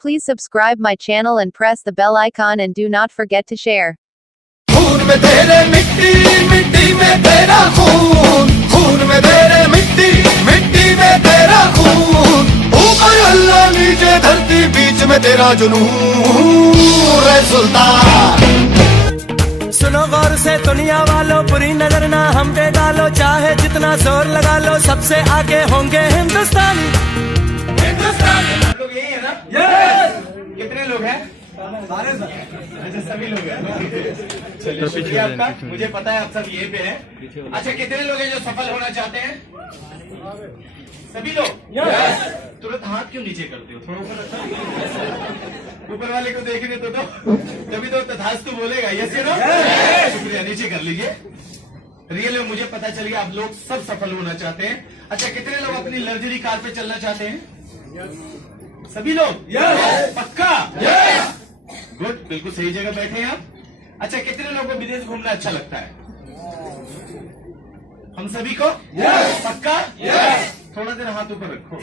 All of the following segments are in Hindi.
Please subscribe my channel and press the bell icon and do not forget to share. खून में तेरे मिट्टी मिट्टी में तेरा खून खून में तेरे मिट्टी मिट्टी में तेरा खून ऊपर अल्लाह नीचे धरती बीच में तेरा जुनून रे सुल्तान। सुनो गौर से दुनिया वालों, बुरी नजर ना हम पे डालो, चाहे जितना जोर लगा लो, सबसे आगे होंगे हिंदुस्तान। आप लोग यही है ना? यस। कितने लोग हैं? सारे सर। अच्छा सभी लोग हैं। चलिए शुक्रिया आपका, मुझे पता है आप सब यहीं पे हैं। अच्छा कितने लोग हैं जो सफल होना चाहते हैं? सभी लोग? यस। तुरंत हाथ क्यों नीचे करते हो? थोड़ा ऊपर रखो। ऊपर वाले को देखने तो तभी तो तथास्तु बोलेगा। यस या नो? शुक्रिया, नीचे कर लीजिए। रियल में मुझे पता चल गया आप लोग सब सफल होना चाहते हैं। अच्छा कितने लोग अपनी लग्जरी कार पे चलना चाहते हैं? सभी लोग? यस। पक्का? यस। गुड, बिल्कुल सही जगह बैठे हैं आप। अच्छा कितने लोगों को विदेश घूमना अच्छा लगता है? हम सभी को? यस। पक्का? यस। थोड़ा देर हाथ ऊपर रखो।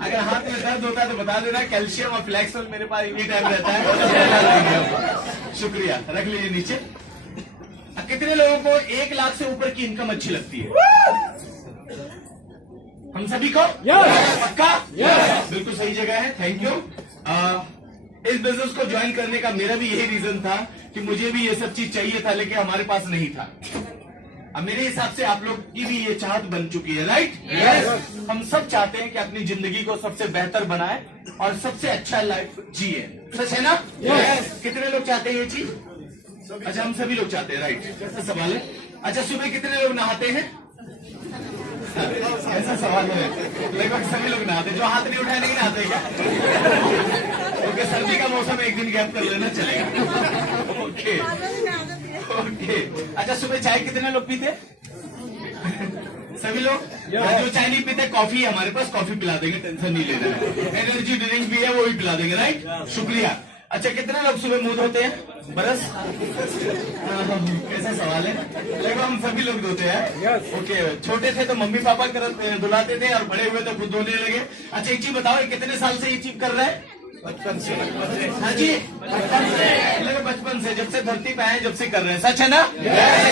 अगर हाथ में दर्द होता है तो बता देना, कैल्शियम और फ्लैक्सोल मेरे पास इन्हीं टाइम रहता है। शुक्रिया, रख लीजिए नीचे। कितने लोगों को 1 लाख से ऊपर की इनकम अच्छी लगती है? हम सभी को? यस। पक्का? यस। बिल्कुल सही जगह है, थैंक यू। इस बिजनेस को ज्वाइन करने का मेरा भी यही रीजन था कि मुझे भी ये सब चीज चाहिए था, लेकिन हमारे पास नहीं था। अब मेरे हिसाब से आप लोग की भी ये चाहत बन चुकी है, राइट? यस। हम सब चाहते हैं कि अपनी जिंदगी को सबसे बेहतर बनाए और सबसे अच्छा लाइफ जिए, सच है ना? यस। कितने लोग चाहते हैं ये चीज? अच्छा हम सभी लोग चाहते हैं, राइट? कैसा सवाल है? अच्छा सुबह कितने लोग नहाते हैं? ऐसा सवाल है, लगभग सभी लोग नहाते हैं। जो हाथ नहीं उठाए नहीं नहाते क्या? क्योंकि सर्दी का मौसम है, एक दिन गैप कर लेना चलेगा। Okay okay. अच्छा सुबह चाय कितने लोग पीते? सभी लोग? जो चाय नहीं पीते, कॉफी है हमारे पास, कॉफी पिला देंगे, टेंशन नहीं लेना है। एनर्जी ड्रिंक भी है, वो भी पिला देंगे, राइट? शुक्रिया। अच्छा कितने लोग सुबह मुंह धोते हैं? बरस? कैसा सवाल है? लगभग हम सभी लोग धोते हैं। ओके, छोटे थे तो मम्मी पापा धुलाते थे और बड़े हुए तो खुद धोने लगे। अच्छा एक चीज बताओ, कितने साल से ये चीज कर रहा है? बचपन से। हाँ जी, बचपन से, जब से धरती पे आए जब से कर रहे हैं, सच है ना?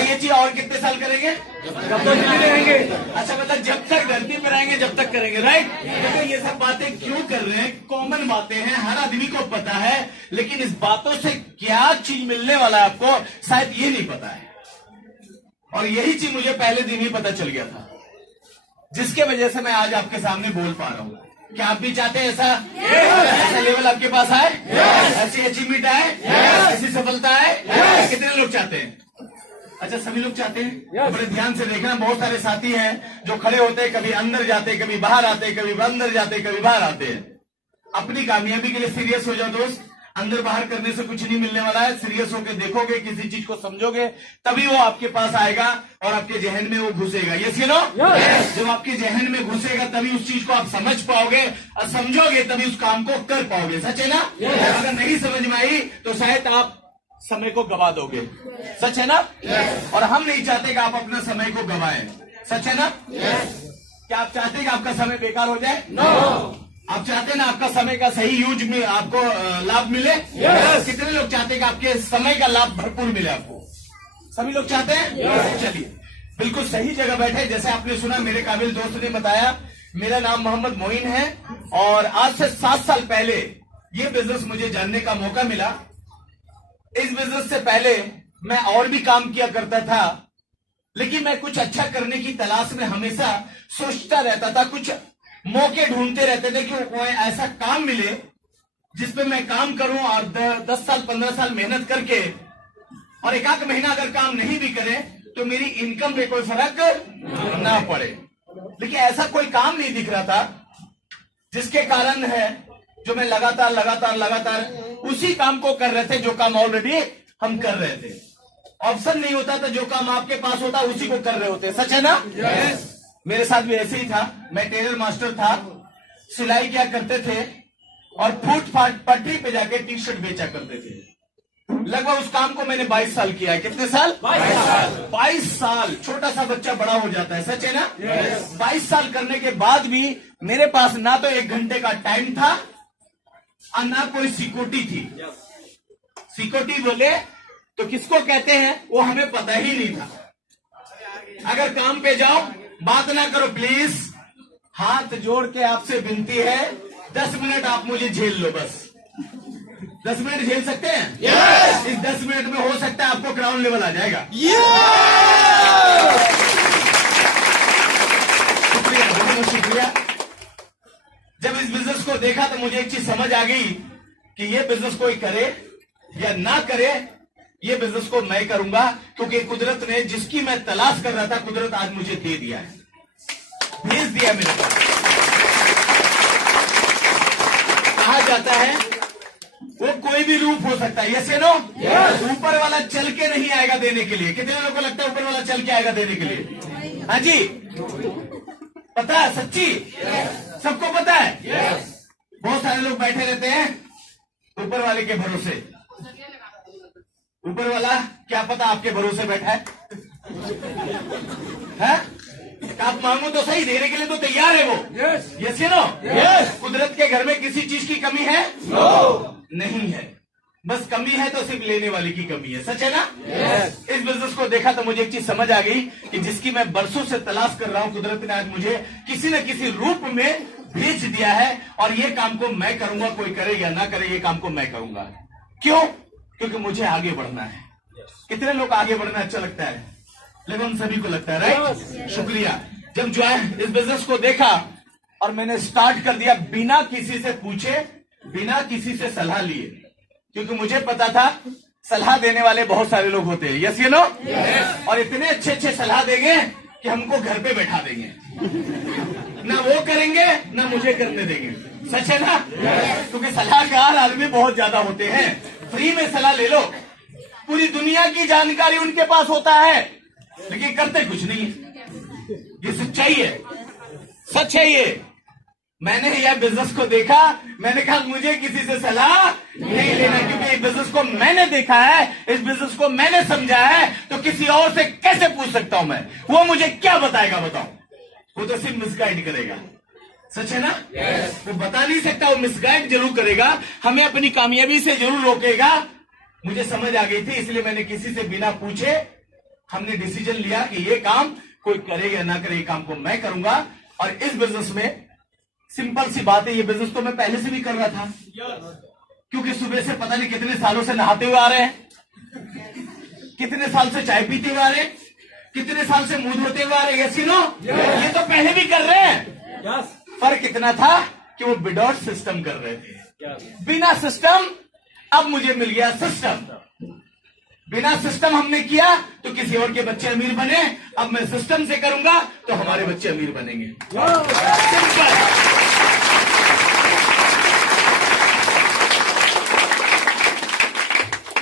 ये चीज और कितने साल करेंगे? जब तक रहेंगे। अच्छा मतलब जब तक धरती पे रहेंगे जब तक करेंगे, राइट? तो ये सब बातें क्यों कर रहे हैं? कॉमन बातें हैं, हर आदमी को पता है, लेकिन इस बातों से क्या चीज मिलने वाला है आपको शायद ये नहीं पता है। और यही चीज मुझे पहले दिन ही पता चल गया था, जिसके वजह से मैं आज आपके सामने बोल पा रहा हूँ। क्या आप भी चाहते हैं ऐसा लेवल आपके पास आए? ऐसी अचीवमेंट आए? ऐसी सफलता आए? कितने लोग चाहते हैं? अच्छा सभी लोग चाहते हैं। बड़े ध्यान से देखना, बहुत सारे साथी हैं जो खड़े होते हैं, कभी अंदर जाते, कभी बाहर आते, कभी अंदर जाते, कभी बाहर आते हैं। अपनी कामयाबी के लिए सीरियस हो जाओ दोस्त। अंदर बाहर करने से कुछ नहीं मिलने वाला है। सीरियस होकर देखोगे, किसी चीज को समझोगे, तभी वो आपके पास आएगा और आपके जहन में वो घुसेगा। Yes you know? जब आपके जहन में घुसेगा तभी उस चीज को आप समझ पाओगे, और समझोगे तभी उस काम को कर पाओगे, सच है ना? अगर नहीं समझ में आई तो शायद आप समय को गवा दोगे, सच है ना? और हम नहीं चाहते कि आप अपना समय को गवाएं, सच है ना? क्या आप चाहते हैं कि आपका समय बेकार हो जाए? नो। आप चाहते हैं ना आपका समय का सही यूज में आपको लाभ मिले? कितने लोग चाहते हैं कि आपके समय का लाभ भरपूर मिले आपको? सभी लोग चाहते हैं? चलिए, बिल्कुल सही जगह बैठे। जैसे आपने सुना, मेरे काबिल दोस्त ने बताया, मेरा नाम मोहम्मद मोइन है और आज से 7 साल पहले ये बिजनेस मुझे जानने का मौका मिला। इस बिजनेस से पहले मैं और भी काम किया करता था, लेकिन मैं कुछ अच्छा करने की तलाश में हमेशा सोचता रहता था, कुछ मौके ढूंढते रहते थे कि कोई ऐसा काम मिले जिसपे मैं काम करूं और 10 साल 15 साल मेहनत करके, और एक आध महीना अगर काम नहीं भी करे तो मेरी इनकम पे कोई फर्क ना पड़े। लेकिन ऐसा कोई काम नहीं दिख रहा था, जिसके कारण है जो मैं लगातार उसी काम को कर रहे थे जो काम ऑलरेडी हम कर रहे थे। ऑप्शन नहीं होता था, जो काम आपके पास होता उसी को कर रहे होते, सच है ना? मेरे साथ भी ऐसे ही था। मैं टेलर मास्टर था, सिलाई किया करते थे और फुटपाथ पटरी पे जाके टी शर्ट बेचा करते थे। लगभग उस काम को मैंने 22 साल किया है। कितने साल? 22 साल। छोटा सा बच्चा बड़ा हो जाता है, सच है ना? 22 साल करने के बाद भी मेरे पास ना तो 1 घंटे का टाइम था और ना कोई सिक्योरिटी थी। सिक्योरिटी बोले तो किसको कहते हैं वो हमें पता ही नहीं था। अगर काम पे जाओ बात ना करो प्लीज, हाथ जोड़ के आपसे विनती है 10 मिनट आप मुझे झेल लो बस। 10 मिनट झेल सकते हैं? yes! इस 10 मिनट में हो सकता है आपको ग्राउंड लेवल आ जाएगा। शुक्रिया, बहुत बहुत शुक्रिया। जब इस बिजनेस को देखा तो मुझे एक चीज समझ आ गई कि ये बिजनेस कोई करे या ना करे, ये बिजनेस को मैं करूंगा, क्योंकि कुदरत ने जिसकी मैं तलाश कर रहा था कुदरत आज मुझे दे दिया है, भेज दिया मेरे पास। कहा जाता है वो कोई भी रूप हो सकता है, यस या नो? ऊपर वाला चल के नहीं आएगा देने के लिए। कितने लोगों को लगता है ऊपर वाला चल के आएगा देने के लिए? हाँ जी, पता है? सच्ची? सबको पता है? बहुत सारे लोग बैठे रहते हैं ऊपर वाले के भरोसे। ऊपर वाला क्या पता आपके भरोसे बैठा है? आप मांगो तो सही, देने के लिए तो तैयार है वो। यस या नो? कुदरत के घर में किसी चीज की कमी है? नहीं है, बस कमी है तो सिर्फ लेने वाले की कमी है। सच है ना? इस बिजनेस को देखा तो मुझे एक चीज समझ आ गई कि जिसकी मैं बरसों से तलाश कर रहा हूं, कुदरत ने आज मुझे किसी न किसी रूप में भेज दिया है, और ये काम को मैं करूंगा, कोई करे या ना करे, ये काम को मैं करूंगा। क्यों? क्योंकि मुझे आगे बढ़ना है। कितने लोग आगे बढ़ना अच्छा लगता है? लगभग हम सभी को लगता है, राइट? शुक्रिया। जब जो है इस बिजनेस को देखा और मैंने स्टार्ट कर दिया बिना किसी से पूछे, बिना किसी से सलाह लिए, क्योंकि मुझे पता था सलाह देने वाले बहुत सारे लोग होते हैं। Yes you know? और इतने अच्छे अच्छे सलाह देंगे कि हमको घर पे बैठा देंगे, ना वो करेंगे ना मुझे करने देंगे। सच है ना? क्योंकि सलाहकार आदमी बहुत ज्यादा होते हैं, फ्री में सलाह ले लो, पूरी दुनिया की जानकारी उनके पास होता है, लेकिन करते कुछ नहीं है। ये सच्चाई है, सच है ये। मैंने यह बिजनेस को देखा, मैंने कहा मुझे किसी से सलाह नहीं लेना, क्योंकि इस बिजनेस को मैंने देखा है, इस बिजनेस को मैंने समझा है, तो किसी और से कैसे पूछ सकता हूं मैं? वो मुझे क्या बताएगा बताओ? वो तो सिर्फ मिसगाइड करेगा। सच है ना? वो बता नहीं सकता, वो मिसगाइड जरूर करेगा, हमें अपनी कामयाबी से जरूर रोकेगा। मुझे समझ आ गई थी, इसलिए मैंने किसी से बिना पूछे हमने डिसीजन लिया कि ये काम कोई करे या ना करे, ये काम को मैं करूंगा। और इस बिजनेस में सिंपल सी बात है, ये बिजनेस तो मैं पहले से भी कर रहा था, क्योंकि सुबह से पता नहीं कितने सालों से नहाते हुए आ रहे हैं, कितने साल से चाय पीते हुए आ रहे हैं, कितने साल से मुंह धोते हुए आ रहे हैं। Yes you know? ये तो पहले भी कर रहे हैं। फर्क इतना था कि वो विदाउट सिस्टम कर रहे थे, बिना सिस्टम। अब मुझे मिल गया सिस्टम। बिना सिस्टम हमने किया तो किसी और के बच्चे अमीर बने, अब मैं सिस्टम से करूंगा तो हमारे बच्चे अमीर बनेंगे। सिंपल।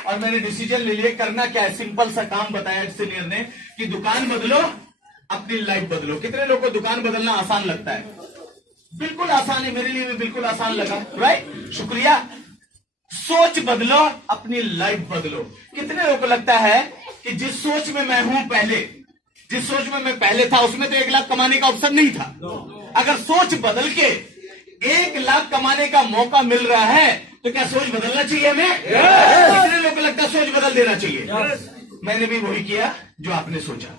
और मैंने डिसीजन ले लिया, करना क्या है, सिंपल सा काम बताया सीनियर ने कि दुकान बदलो, अपनी लाइफ बदलो। कितने लोगों को दुकान बदलना आसान लगता है? बिल्कुल आसान है, मेरे लिए भी बिल्कुल आसान लगा, राइट? शुक्रिया। सोच बदलो, अपनी लाइफ बदलो। कितने लोगों को लगता है कि जिस सोच में मैं हूं पहले, जिस सोच में मैं पहले था, उसमें तो 1 लाख कमाने का ऑप्शन नहीं था। अगर सोच बदल के 1 लाख कमाने का मौका मिल रहा है तो क्या सोच बदलना चाहिए हमें? कितने लोगों को लगता है सोच बदल देना चाहिए? मैंने भी वही किया जो आपने सोचा।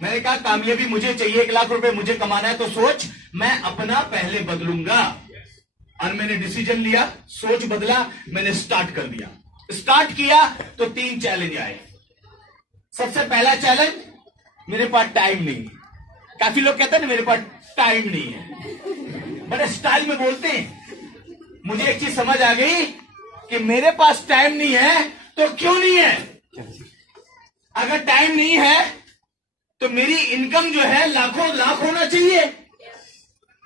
मैंने कहा कामयाबी मुझे चाहिए, 1 लाख रुपए मुझे कमाना है, तो सोच मैं अपना पहले बदलूंगा। और मैंने डिसीजन लिया, सोच बदला, मैंने स्टार्ट कर दिया। स्टार्ट किया तो 3 चैलेंज आए। सबसे पहला चैलेंज, मेरे पास टाइम नहीं। काफी लोग कहते हैं ना मेरे पास टाइम नहीं है, बड़े स्टाइल में बोलते हैं। मुझे एक चीज समझ आ गई कि मेरे पास टाइम नहीं है तो क्यों नहीं है? अगर टाइम नहीं है तो मेरी इनकम जो है लाखों लाख होना चाहिए,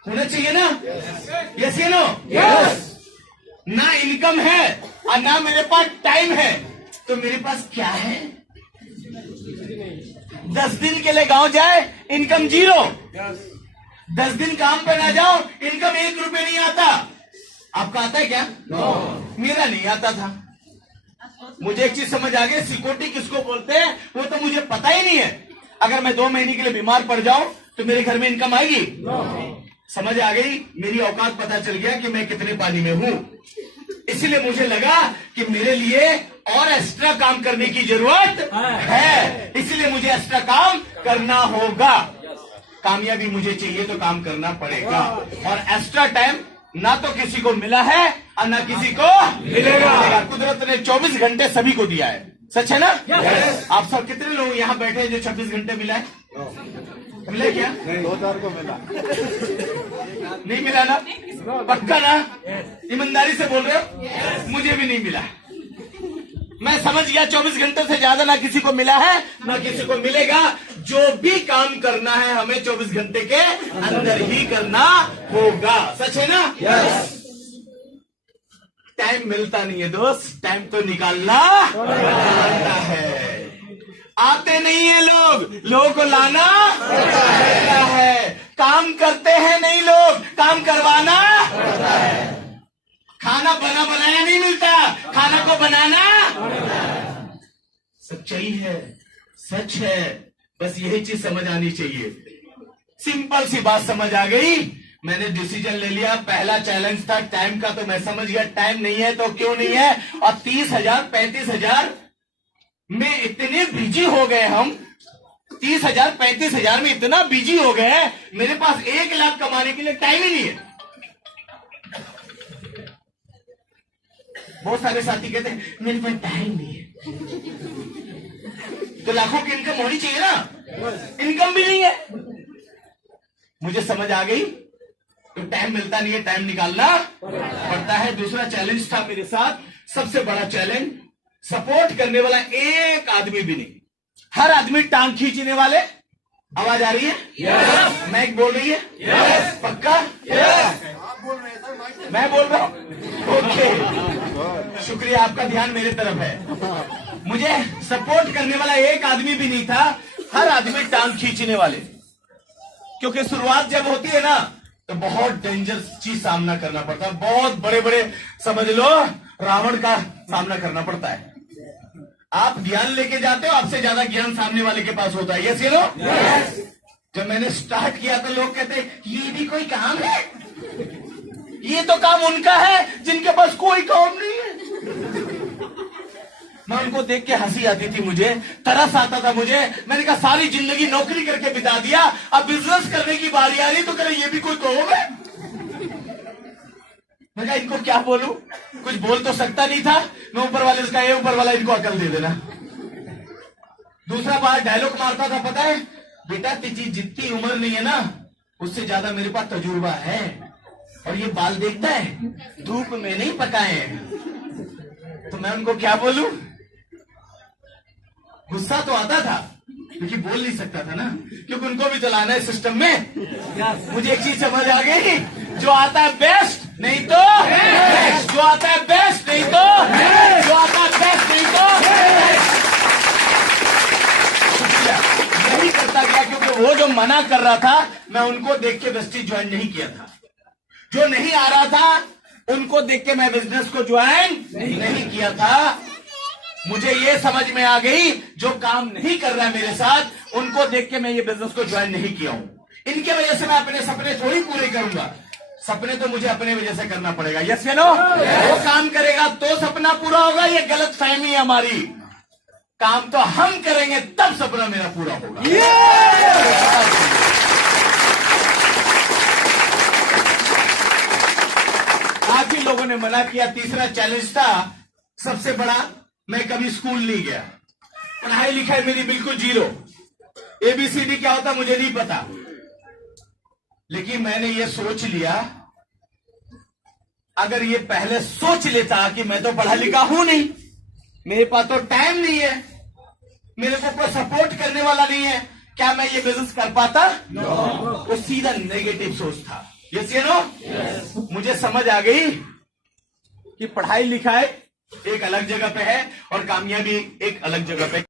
होना चाहिए ना? यस या नो? ना इनकम है और ना मेरे पास टाइम है, तो मेरे पास क्या है? 10 दिन के लिए गांव जाए, इनकम 0। 10 दिन काम पे ना जाओ, इनकम 1 रुपए नहीं आता। आपका आता है क्या? मेरा नहीं आता था। मुझे एक चीज समझ आ गई, सिक्योरिटी किसको बोलते हैं वो तो मुझे पता ही नहीं है। अगर मैं 2 महीने के लिए बीमार पड़ जाऊं तो मेरे घर में इनकम आएगी? समझ आ गई, मेरी औकात पता चल गया कि मैं कितने पानी में हूं। इसलिए मुझे लगा कि मेरे लिए और एक्स्ट्रा काम करने की जरूरत है, इसलिए मुझे एक्स्ट्रा काम करना होगा। कामयाबी मुझे चाहिए तो काम करना पड़ेगा, और एक्स्ट्रा टाइम ना तो किसी को मिला है और ना किसी को मिलेगा। कुदरत ने 24 घंटे सभी को दिया है, सच है ना? आप सब कितने लोग यहाँ बैठे हैं जो 26 घंटे मिला है? मिला क्या? 2-4 को मिला। नहीं मिला ना? पक्का ना? ईमानदारी से बोल रहे हो? मुझे भी नहीं मिला। मैं समझ गया 24 घंटे से ज्यादा ना किसी को मिला है ना किसी को मिलेगा। जो भी काम करना है हमें 24 घंटे के अंदर ही करना होगा, सच है ना? टाइम मिलता नहीं है दोस्त, टाइम तो निकालना पड़ता है। आते नहीं है लोगों को लाना पड़ता है। काम करते हैं नहीं लोग, काम करवाना पड़ता है। खाना बना बनाया नहीं मिलता, खाना को बनाना। सच्चाई है, सच है, बस यही चीज समझ आनी चाहिए। सिंपल सी बात समझ आ गई, मैंने डिसीजन ले लिया। पहला चैलेंज था टाइम का, तो मैं समझ गया टाइम नहीं है तो क्यों नहीं है। और 30,000 35,000 में इतने बिजी हो गए हम, 30,000 35,000 में इतना बिजी हो गए, मेरे पास 1 लाख कमाने के लिए टाइम ही नहीं है। बहुत सारे साथी कहते हैं मेरे पास टाइम नहीं है, तो लाखों की इनकम होनी चाहिए ना, इनकम भी नहीं है। मुझे समझ आ गई तो टाइम मिलता नहीं है, टाइम निकालना पड़ता है। दूसरा चैलेंज था मेरे साथ, सबसे बड़ा चैलेंज, सपोर्ट करने वाला एक आदमी भी नहीं, हर आदमी टांग खींचने वाले। आवाज आ रही है? yes. माइक बोल रही है? yes. पक्का? yes. मैं बोल रहा हूं? ओके, शुक्रिया, आपका ध्यान मेरे तरफ है। मुझे सपोर्ट करने वाला एक आदमी भी नहीं था, हर आदमी टांग खींचने वाले। क्योंकि शुरुआत जब होती है ना तो बहुत डेंजरस चीज सामना करना पड़ता है, बहुत बड़े बड़े समझ लो रावण का सामना करना पड़ता है। आप ज्ञान लेके जाते हो, आपसे ज्यादा ज्ञान सामने वाले के पास होता है। Yes no? जब मैंने स्टार्ट किया तो लोग कहते ये भी कोई काम है? ये तो काम उनका है जिनके पास कोई काम नहीं है। मैं उनको देख के हंसी आती थी, मुझे तरस आता था मुझे। मैंने कहा सारी जिंदगी नौकरी करके बिता दिया, अब बिजनेस करने की बारी आ रही तो करे ये भी कोई काम है? मैं कहा इनको क्या बोलूं, कुछ बोल तो सकता नहीं था। मैं ऊपर वाले से कहा ये ऊपर वाला इनको अकल दे देना। दूसरा बार डायलॉग मारता था, पता है बेटा तेरी जितनी उम्र नहीं है ना उससे ज्यादा मेरे पास तजुर्बा है, और ये बाल देखता है धूप में नहीं पकाए हैं। तो मैं उनको क्या बोलूं? गुस्सा तो आता था क्योंकि बोल नहीं सकता था ना, क्योंकि उनको भी चलाना है सिस्टम में। मुझे एक चीज समझ आ गई, जो आता है बेस्ट नहीं तो नेक्स्ट, जो आता है बेस्ट नहीं तो नेक्स्ट, जो आता है बेस्ट नहीं तो नेक्स्ट। यही करता गया, क्योंकि वो जो मना कर रहा था मैं उनको देख के वेस्टेज ज्वाइन नहीं किया था। जो नहीं आ रहा था उनको देख के मैं बिजनेस को ज्वाइन नहीं किया था। मुझे ये समझ में आ गई जो काम नहीं कर रहा है मेरे साथ उनको देख के मैं ये बिजनेस को ज्वाइन नहीं किया हूं। इनके वजह से मैं अपने सपने थोड़ी पूरे करूंगा, सपने तो मुझे अपने वजह से करना पड़ेगा। यस या नो? वो काम करेगा तो सपना पूरा होगा, ये गलत फहमी है हमारी। काम तो हम करेंगे तब सपना मेरा पूरा होगा। काफी लोगों ने मना किया। तीसरा चैलेंज था सबसे बड़ा, मैं कभी स्कूल नहीं गया, पढ़ाई लिखाई मेरी बिल्कुल जीरो, ABCD क्या होता मुझे नहीं पता। लेकिन मैंने ये सोच लिया, अगर ये पहले सोच लेता कि मैं तो पढ़ा लिखा हूं नहीं, मेरे पास तो टाइम नहीं है, मेरे को कोई सपोर्ट करने वाला नहीं है, क्या मैं ये बिजनेस कर पाता? वो सीधा नेगेटिव सोच था। यस या नो? मुझे समझ आ गई कि पढ़ाई लिखाई एक अलग जगह पे है और कामयाबी एक अलग जगह पे।